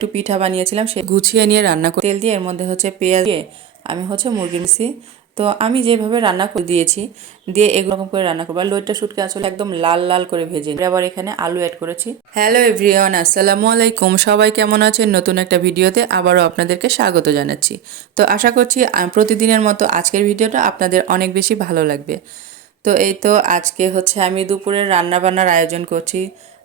একটু পিঠা বানিয়েছিলাম, সে গুছিয়ে নিয়ে রান্না করে তেল দিয়ে এর মধ্যে হচ্ছে পেঁয়াজ দিয়ে আমি হচ্ছে মুরগি মিশি। তো আমি যেভাবে রান্না করে দিয়েছি, দিয়ে এরকম করে রান্না করব। আর শুটকে আসলে একদম লাল লাল করে ভেজে। আবার এখানে আলু অ্যাড করেছি। হ্যালো এভরিওয়ান আসসালামু আলাইকুম। সবাই কেমন আছেন? নতুন একটা ভিডিওতে আবারও আপনাদেরকে স্বাগত জানাচ্ছি। তো আশা করছি প্রতিদিনের মতো আজকের ভিডিওটা আপনাদের অনেক বেশি ভালো লাগবে। তো এই তো আজকে হচ্ছে আমি দুপুরের রান্না বান্নার আয়োজন করছি।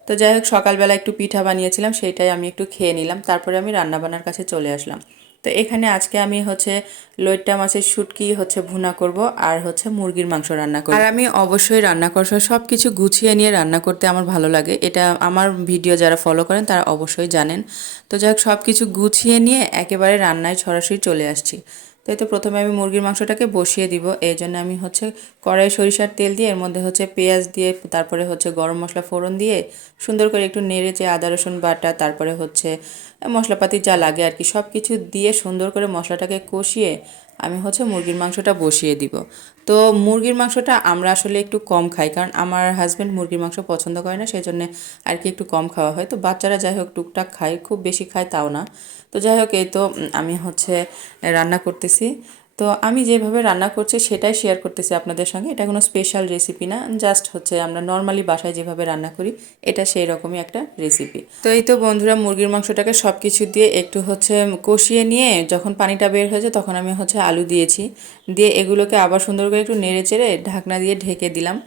তো যাই হোক, সকালবেলা একটু পিঠা বানিয়েছিলাম, সেইটাই আমি একটু খেয়ে নিলাম। তারপরে আমি রান্না বান্নার কাছে চলে আসলাম। তো এখানে আজকে আমি হচ্ছে লইট্টা মাছের শুটকি হচ্ছে ভুনা করব আর হচ্ছে মুরগির মাংস রান্না করব। আর আমি অবশ্যই রান্না করার সময় সব কিছু গুছিয়ে নিয়ে রান্না করতে আমার ভালো লাগে। এটা আমার ভিডিও যারা ফলো করেন, তারা অবশ্যই জানেন। তো যাই হোক সব কিছু গুছিয়ে নিয়ে একেবারে রান্নায় সরাসরি চলে আসছি। তো প্রথমে আমি মুরগির মাংসটাকে বসিয়ে দিব। এই জন্য আমি হচ্ছে কড়াই সরিষার তেল দিয়ে এর মধ্যে হচ্ছে পেঁয়াজ দিয়ে, তারপরে হচ্ছে গরম মশলা ফোড়ন দিয়ে সুন্দর করে একটু নেড়ে যে আদা, রসুন বাটা, তারপরে হচ্ছে মশলাপাতি যা লাগে আর কি সব কিছু দিয়ে সুন্দর করে মশলাটাকে কষিয়ে আমি হচ্ছে মুরগির মাংসটা বসিয়ে দিব। তো মুরগির মাংসটা আমরা আসলে একটু কম খাই, কারণ আমার হাজব্যান্ড মুরগির মাংস পছন্দ করে না সেই জন্য আর কি একটু কম খাওয়া হয়। তো বাচ্চারা যাই হোক টুকটাক খায়, খুব বেশি খায় তাও না। তো যাই হোক, এই তো আমি হচ্ছে রান্না করতেছি। তো আমি যেভাবে রান্না করছি সেটাই শেয়ার করতেছি আপনাদের সঙ্গে। এটা কোনো স্পেশাল রেসিপি না জাস্ট হচ্ছে আমরা নর্মালি বাসায় যেভাবে রান্না করি, এটা সেই রকমই একটা রেসিপি তো এই তো বন্ধুরা, মুরগির মাংসটাকে সব কিছু দিয়ে একটু হচ্ছে কষিয়ে নিয়ে যখন পানিটা বের হয়েছে তখন আমি হচ্ছে আলু দিয়েছি। দিয়ে এগুলোকে আবার সুন্দর করে একটু নেড়ে চেড়ে ঢাকনা দিয়ে ঢেকে দিলাম।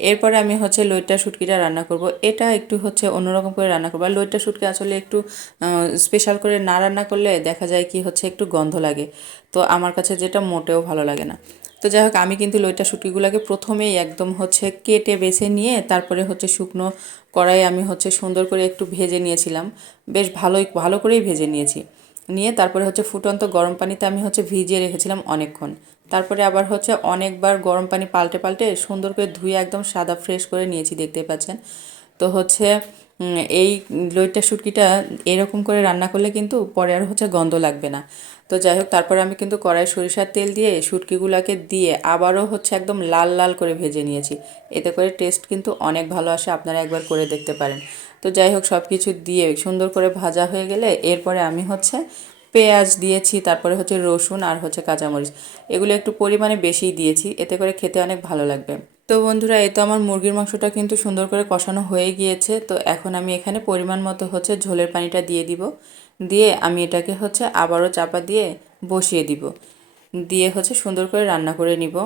এরপরে আমি হচ্ছে লইট্টা শুটকিটা রান্না করব। এটা একটু হচ্ছে অন্যরকম করে রান্না করব। আর লইট্টা শুটকি আসলে একটু স্পেশাল করে না রান্না করলে দেখা যায় কি হচ্ছে একটু গন্ধ লাগে। তো আমার কাছে যেটা মোটেও ভালো লাগে না। তো যাই হোক, আমি কিন্তু লইট্টা শুটকিগুলোকে প্রথমেই একদম হচ্ছে কেটে বেছে নিয়ে তারপরে হচ্ছে শুকনো কড়াই আমি হচ্ছে সুন্দর করে একটু ভেজে নিয়েছিলাম। বেশ ভালোই, ভালো করেই ভেজে নিয়েছি। নিয়ে তারপরে হচ্ছে ফুটন্ত গরম পানিতে আমি হচ্ছে ভিজিয়ে রেখেছিলাম অনেকক্ষণ। তারপরে আবার হচ্ছে অনেকবার গরম পানি পাল্টে পাল্টে সুন্দর করে ধুয়ে একদম সাদা ফ্রেশ করে নিয়েছি, দেখতে পাচ্ছেন। তো হচ্ছে এই লইট্টা শুটকিটা এরকম করে রান্না করলে কিন্তু পরে আর হচ্ছে গন্ধ লাগবে না। তো যাই হোক, তারপরে আমি কিন্তু কড়াই সরিষার তেল দিয়ে শুটকিগুলোকে দিয়ে আবারও হচ্ছে একদম লাল লাল করে ভেজে নিয়েছি। এতে করে টেস্ট কিন্তু অনেক ভালো আসে, আপনারা একবার করে দেখতে পারেন। তো যাই হোক সব কিছু দিয়ে সুন্দর করে ভাজা হয়ে গেলে এরপরে আমি হচ্ছে পেঁয়াজ দিয়েছি, তারপরে হচ্ছে রসুন আর হচ্ছে কাঁচামরিচ। এগুলো একটু পরিমাণে বেশিই দিয়েছি, এতে করে খেতে অনেক ভালো লাগবে। তো বন্ধুরা এই তো আমার মুরগির মাংসটা কিন্তু সুন্দর করে কষানো হয়ে গিয়েছে, তো এখন আমি এখানে পরিমাণ মতো হচ্ছে ঝোলের পানিটা দিয়ে দিব। দিয়ে আমি এটাকে হচ্ছে আবারও চাপা দিয়ে বসিয়ে দিব। দিয়ে হচ্ছে সুন্দর করে রান্না করে নিব।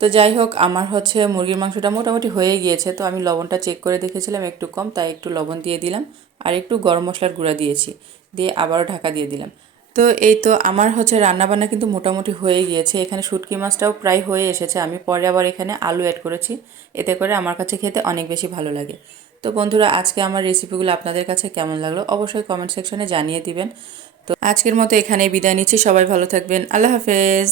তো যাই হোক, আমার হচ্ছে মুরগির মাংসটা মোটামুটি হয়ে গিয়েছে, তো আমি লবণটা চেক করে দেখেছিলাম একটু কম, তাই একটু লবণ দিয়ে দিলাম, আর একটু গরম মশলার গুঁড়া দিয়েছি। দিয়ে আবারও ঢাকা দিয়ে দিলাম। তো এই তো আমার হচ্ছে রান্নাবান্না কিন্তু মোটামুটি হয়ে গিয়েছে। এখানে শুটকি মাছটাও প্রায় হয়ে এসেছে। আমি পরে আবার এখানে আলু অ্যাড করেছি। এতে করে আমার কাছে খেতে অনেক বেশি ভালো লাগে। তো বন্ধুরা, আজকে আমার রেসিপিগুলো আপনাদের কাছে কেমন লাগল অবশ্যই কমেন্ট সেকশনে জানিয়ে দিবেন। তো আজকের মতো এখানে বিদায় নিচ্ছি। সবাই ভালো থাকবেন। আল্লাহ হাফেজ।